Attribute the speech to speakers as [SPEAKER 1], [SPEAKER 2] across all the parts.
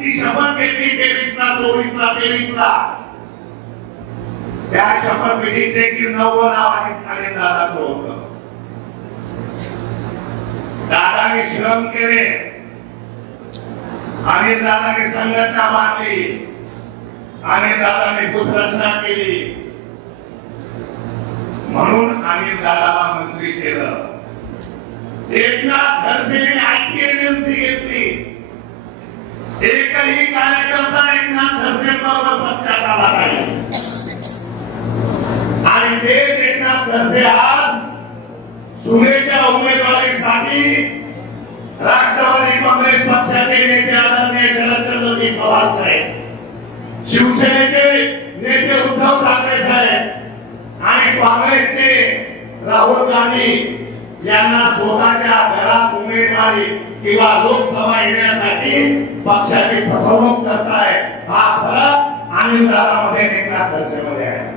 [SPEAKER 1] ती शपथ घेतली तेवीसला चोवीसला तेवीसला. त्या शपथविधीत देखील नववं नाव आणि अनिल दादाचं होतं. दादाने श्रम केले. आणि दादाने संघटना बांधली. आणि दादाने बुद्धरचना केली. म्हणून आम्ही दादाला मंत्री केलं. एकनाथ एकही कार्यकर्ता एकनाथ खडसेंबरोबर पक्षात आला नाही. आणि तेच एकनाथ खडसे आज सुनेच्या उमेदवारीसाठी राष्ट्रवादी काँग्रेस पक्षाचे नेते आदरणीय शरदचंद्रजी पवार साहेब शिवसेनेचे नेते उद्धव ठाकरे साहेब आणि काँग्रेसचे राहुल गांधी यांना स्वतःच्या घरात उमेदवारी किंवा लोकसभा येण्यासाठी पक्षाची फसवणूक करताय हा फरक आनंदामध्ये एकनाथ खडसेमध्ये आहे.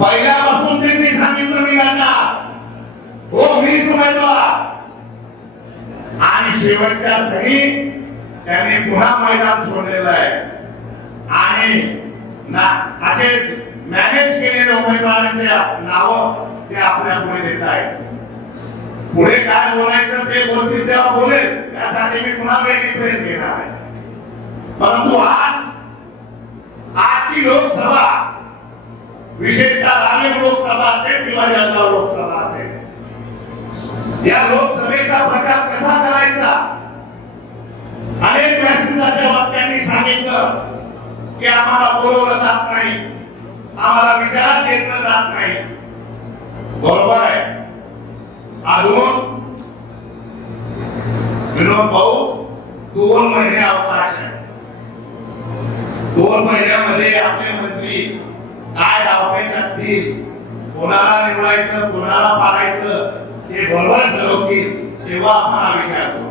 [SPEAKER 1] पहिल्यापासून त्यांनी सांगितलं मी यांना हो मीच उमेदवार. आणि शेवटच्या सही त्यांनी पुन्हा मैदान सोडलेलं आहे. आणि ना असे मॅनेज केलेल्या उमेदवारांचे नाव ते आपल्या पुढे देत आहेत. पुढे काय बोलायचं ते बोलतील तेव्हा बोलेल. त्यासाठी मी पुन्हा वेगळी प्रेस घेणार आहे परंतु आज आजची लोकसभा विशेषतः राणेर लोकसभा असेल किंवा जळगाव लोकसभा असेल या लोकसभेचा प्रचार कसा करायचा? अनेक व्यासपीठाच्या वक्त्यांनी सांगितलं की आम्हाला बोलवलं जात नाही. आम्हाला विचारात घेतलं जात नाही. बरोबर आहे. अजून विनोद भाऊ दोन महिने अवकाश आहे. दोन महिन्यामध्ये आपले मंत्री काय धावपे देईल कोणाला निवडायचं कोणाला पाळायचं हे बरोबर ठरवतील तेव्हा आपण हा विचार करू.